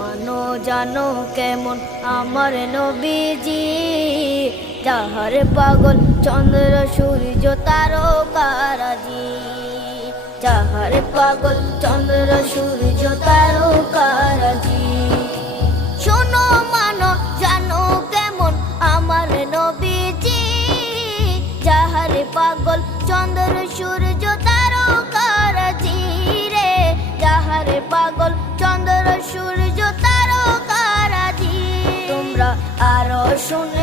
মানো জানো কেমন আমার নবীজি, যাহার পাগল চন্দ্র সূর্য তারকারাজি, যাহার পাগল চন্দ্র সূর্য তারকারাজি। শোনো মানো জানো কেমন আমার নবীজি, যাহার পাগল চন্দ্র সূর্য তারকারাজি রে, যাহার পাগল চন্দ্র সূর্য তারকারাজি। তোমরা আরো শুনে